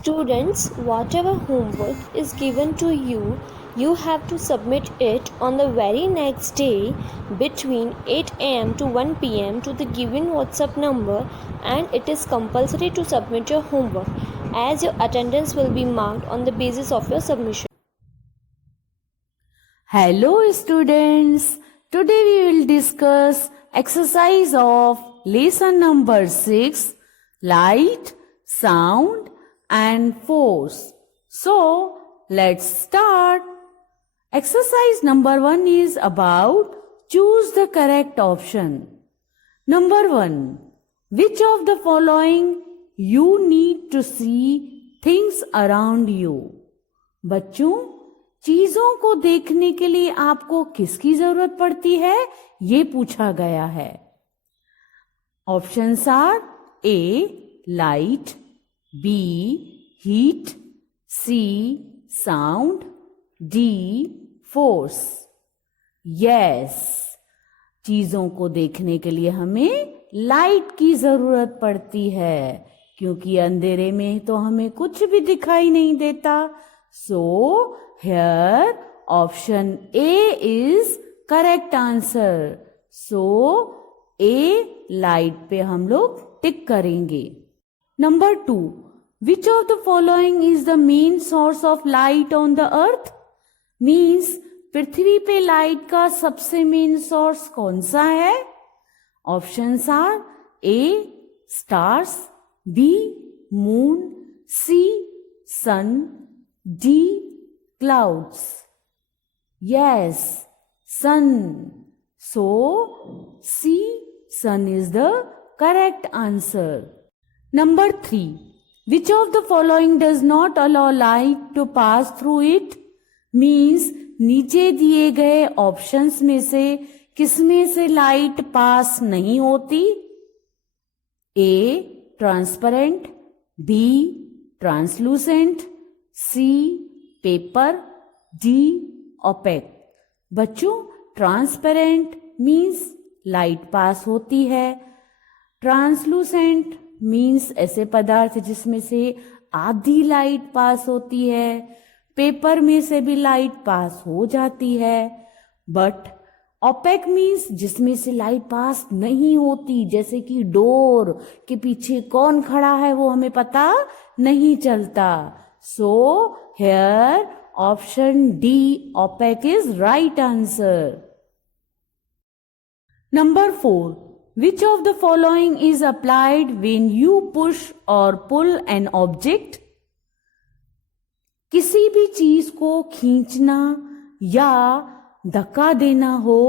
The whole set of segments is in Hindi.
Students, whatever homework is given to you, you have to submit it on the very next day between 8 am to 1 pm to the given WhatsApp number, and it is compulsory to submit your homework as your attendance will be marked on the basis of your submission. Hello students, today we will discuss exercise of lesson number 6, light, sound and force. So let's start. Exercise number 1 is about choose the correct option. Number 1, which of the following you need to see things around you? बच्चों, चीजों को देखने के लिए आपको किसकी जरूरत पड़ती है, ये पूछा गया है. Options are A light, B heat, C sound, D force. Yes, चीजों को देखने के लिए हमें लाइट की जरूरत पड़ती है क्योंकि अंधेरे में तो हमें कुछ भी दिखाई नहीं देता. सो here option A is correct answer. So A light पे हम लोग टिक करेंगे. Number 2, which of the following is the main source of light on the earth? Means पृथ्वी पे लाइट का सबसे मेन सोर्स कौन सा है? Options are A stars, B moon, C sun, D clouds. Yes, sun. So C, sun is the correct answer. Number 3, which of the following does not allow light to pass through it? Means नीचे दिए गए ऑप्शंस में से किसमें से लाइट पास नहीं होती? A transparent, B translucent, C paper, D opaque. बच्चों, ट्रांसपेरेंट मीन्स लाइट पास होती है, ट्रांसलूसेंट मीन्स ऐसे पदार्थ जिसमें से आधी लाइट पास होती है, पेपर में से भी लाइट पास हो जाती है, बट ओपेक मीन्स जिसमें से लाइट पास नहीं होती, जैसे कि डोर के पीछे कौन खड़ा है वो हमें पता नहीं चलता. So here option D opaque is right answer. Number 4, which of the following is applied when you push or pull an object? किसी भी चीज को खींचना या धक्का देना हो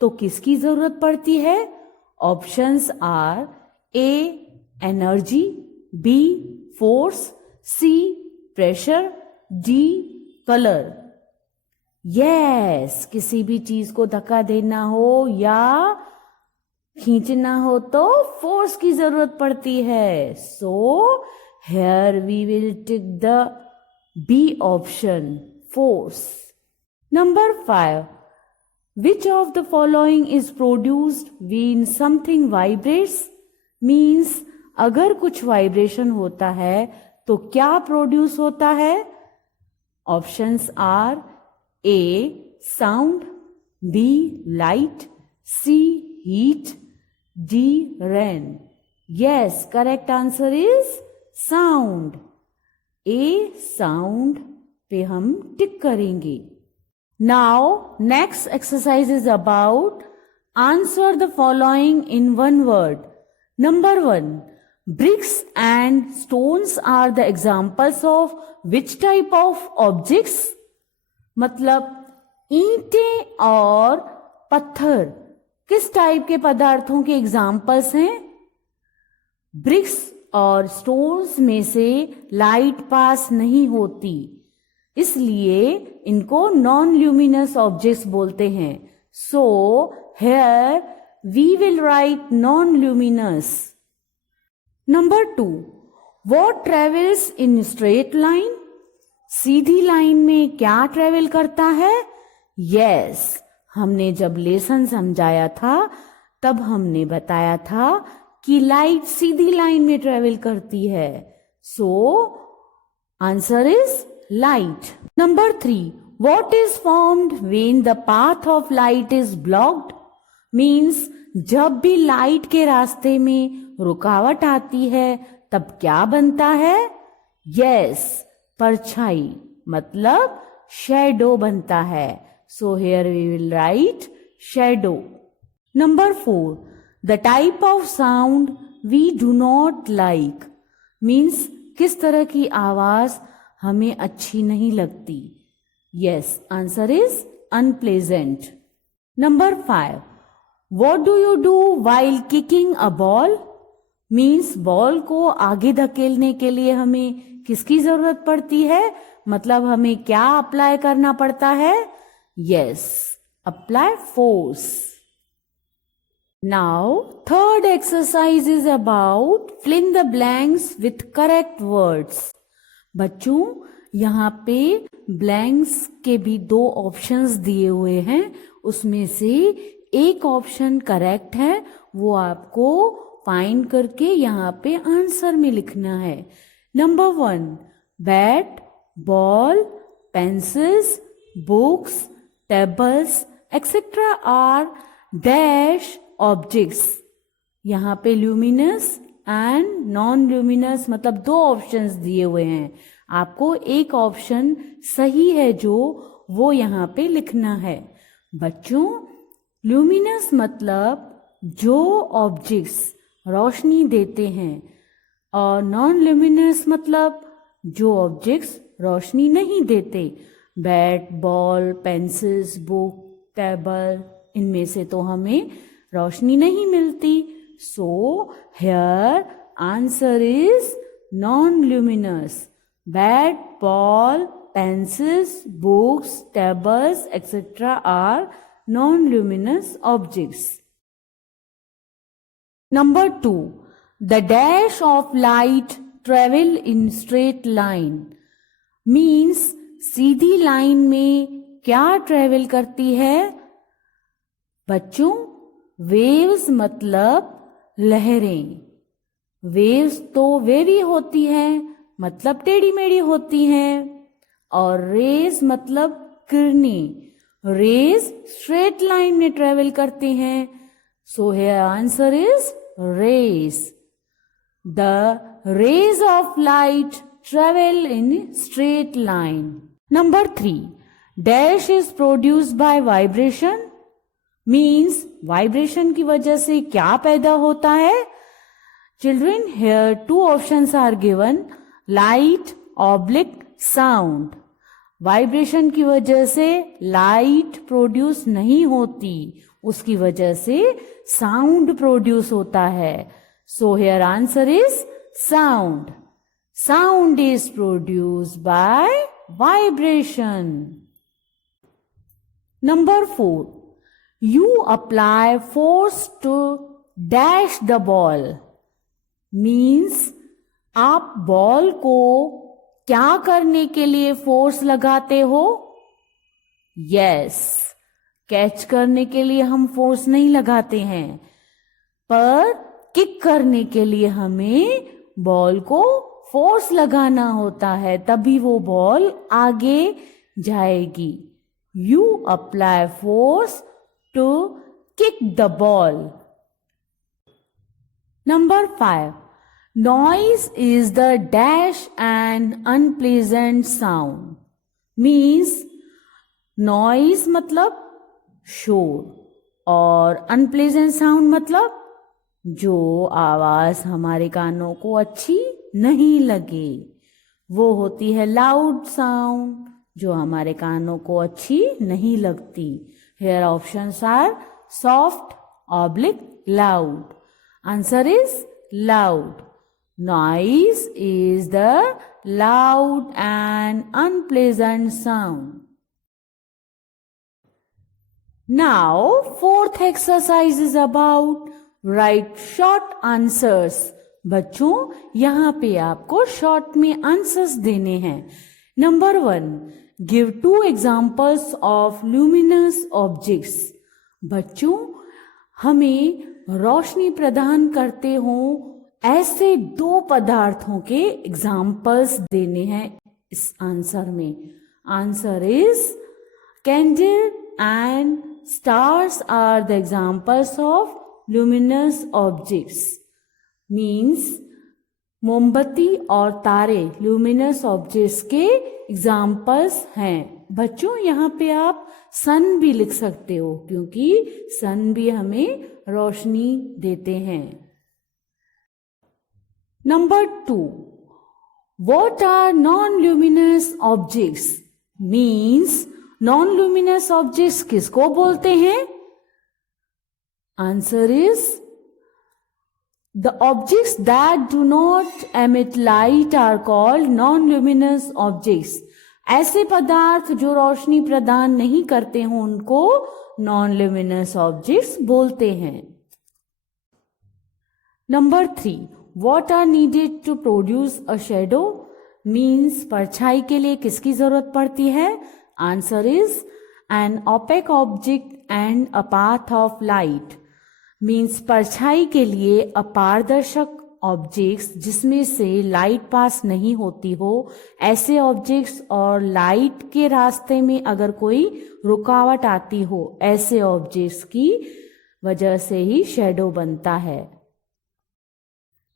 तो किसकी जरूरत पड़ती है? Options are A energy, B force, C pressure, D colour. Yes, किसी भी चीज को धक्का देना हो या खींचना हो तो फोर्स की जरूरत पड़ती है. So here we will tick the B option, force. Number 5, which of the following is produced when something vibrates? Means अगर कुछ वाइब्रेशन होता है तो क्या प्रोड्यूस होता है? Options are A sound, B light, C heat, D rain. Yes, correct answer is sound. A sound पे हम टिक करेंगे. Now next exercise is about answer the following in one word. Number 1, bricks and stones are the examples of which type of objects? मतलब ईंटें और पत्थर किस टाइप के पदार्थों के एग्जाम्पल्स हैं? ब्रिक्स और स्टोन्स में से लाइट पास नहीं होती, इसलिए इनको नॉन ल्यूमिनस ऑब्जेक्ट्स बोलते हैं. So here we will write non luminous. Number 2, what travels in straight line? सीधी लाइन में क्या ट्रेवल करता है? यस, हमने जब लेसन समझाया था तब हमने बताया था कि लाइट सीधी लाइन में ट्रेवल करती है. सो Answer is light. Number 3. What is formed when the path of light is blocked? Means जब भी लाइट के रास्ते में रुकावट आती है तब क्या बनता है? Yes, परछाई मतलब शैडो बनता है. So here we will write shadow. Number 4. The type of sound we do not like. Means किस तरह की आवाज हमें अच्छी नहीं लगती. Yes, answer is unpleasant. Number 5. What do you do while kicking a ball? Means ball को आगे धकेलने के लिए हमें किसकी जरूरत पड़ती है? मतलब हमें क्या अप्लाई करना पड़ता है? Yes, apply force. Now, third exercise is about fill in the blanks with correct words. बच्चों, यहाँ पे ब्लैंक्स के भी 2 ऑप्शंस दिए हुए हैं. उसमें से एक ऑप्शन करेक्ट है, वो आपको फाइंड करके यहाँ पे आंसर में लिखना है. Number 1. Bat, ball, pencils, books, tables etcetera are dash objects. यहाँ पे ल्यूमिनस एंड नॉन ल्यूमिनस मतलब 2 ऑप्शंस दिए हुए हैं. आपको एक ऑप्शन सही है जो वो यहाँ पे लिखना है. बच्चों, ल्यूमिनस मतलब जो ऑब्जेक्ट्स रोशनी देते हैं और नॉन ल्यूमिनस मतलब जो ऑब्जेक्ट्स रोशनी नहीं देते. Bat, ball, pencils, book, table, इनमें से तो हमें रोशनी नहीं मिलती. सो here answer is non luminous. Bat, ball, pencils, books, tables, etc. are non-luminous objects. Number 2. The dash of light travel in straight line. Means Sidhi line में क्या ट्रेवल करती है? बच्चों, वेव्स मतलब लहरें. वेव्स तो वेवी होती हैं मतलब टेढ़ी मेढ़ी होती हैं. और रेज मतलब किरणें. रेज स्ट्रेट लाइन में ट्रेवल करते हैं. So here answer is rays. The rays of light travel in straight line. Number 3. Dash is produced by vibration. Means vibration की वजह से क्या पैदा होता है? Children, here 2 options are given. Light, oblique, sound. Vibration की वजह से लाइट प्रोड्यूस नहीं होती, उसकी वजह से साउंड प्रोड्यूस होता है. So here answer is sound. Sound is produced by vibration. Number 4. You apply force to dash the ball. Means आप बॉल को क्या करने के लिए फोर्स लगाते हो? यस, कैच करने के लिए हम फोर्स नहीं लगाते हैं, पर किक करने के लिए हमें बॉल को फोर्स लगाना होता है, तभी वो बॉल आगे जाएगी. You apply force to kick the ball. Number 5. Noise is the dash and unpleasant sound. Means noise मतलब शोर और unpleasant sound मतलब जो आवाज हमारे कानों को अच्छी नहीं लगे, वो होती है loud sound, जो हमारे कानों को अच्छी नहीं लगती. Here options are soft, oblique, loud. Answer is loud. Noise is the loud and unpleasant sound. Now, 4th exercise is about write short answers. बच्चों, यहाँ पे आपको शॉर्ट में आंसर्स देने हैं. Number 1. Give 2 examples of luminous objects. बच्चों, हमें रोशनी प्रदान करते हो ऐसे 2 पदार्थों के एग्जाम्पल्स देने हैं. इस आंसर में? Answer is candle and stars are the examples of luminous objects. Means मोमबत्ती और तारे ल्यूमिनस ऑब्जेक्ट्स के एग्जाम्पल्स हैं। बच्चों यहाँ पे आप सन भी लिख सकते हो क्योंकि सन भी हमें रोशनी देते हैं। Number 2, what are non-luminous objects? Means non luminous objects किसको बोलते हैं? Answer is the objects that do not emit light are called non-luminous objects. ऐसे पदार्थ जो रोशनी प्रदान नहीं करते हों उनको non-luminous objects बोलते हैं। Number 3, what are needed to produce a shadow? Means परछाई के लिए किसकी जरूरत पड़ती है? Answer is an opaque object and a path of light. Means परछाई के लिए अपारदर्शक ऑब्जेक्ट्स जिसमें से लाइट पास नहीं होती हो, ऐसे ऑब्जेक्ट्स और लाइट के रास्ते में अगर कोई रुकावट आती हो, ऐसे ऑब्जेक्ट्स की वजह से ही शैडो बनता है।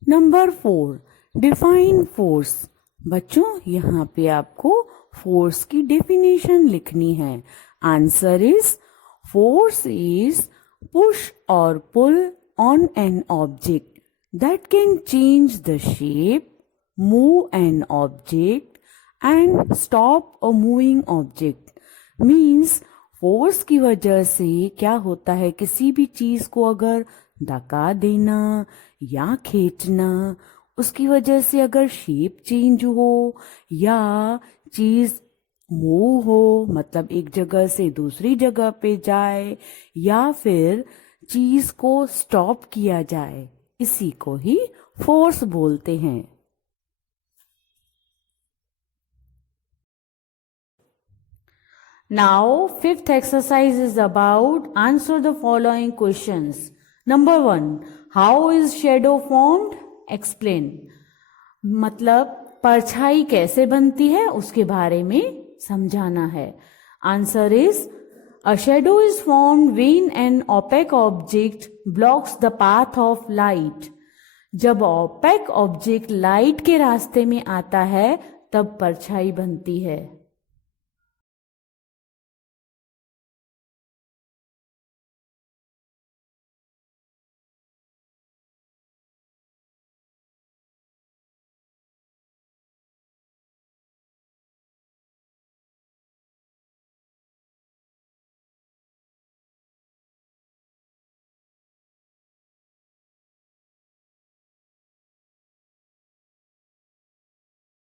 Number 4, define force. बच्चों यहाँ पे आपको फोर्स की डेफिनेशन लिखनी है। Answer is force is push or pull on an object that can change the shape, move an object and stop a moving object. Means force की वजह से क्या होता है, किसी भी चीज को अगर धक्का देना या खींचना, उसकी वजह से अगर शेप चेंज हो या चीज मूव हो, मतलब एक जगह से दूसरी जगह पे जाए, या फिर चीज को स्टॉप किया जाए, इसी को ही फोर्स बोलते हैं। Now 5th exercise is about answer the following questions. Number 1, how is shadow formed? Explain. मतलब परछाई कैसे बनती है उसके बारे में समझाना है। Answer is a shadow is formed when an opaque object blocks the path of light. जब ओपेक ऑब्जेक्ट लाइट के रास्ते में आता है तब परछाई बनती है।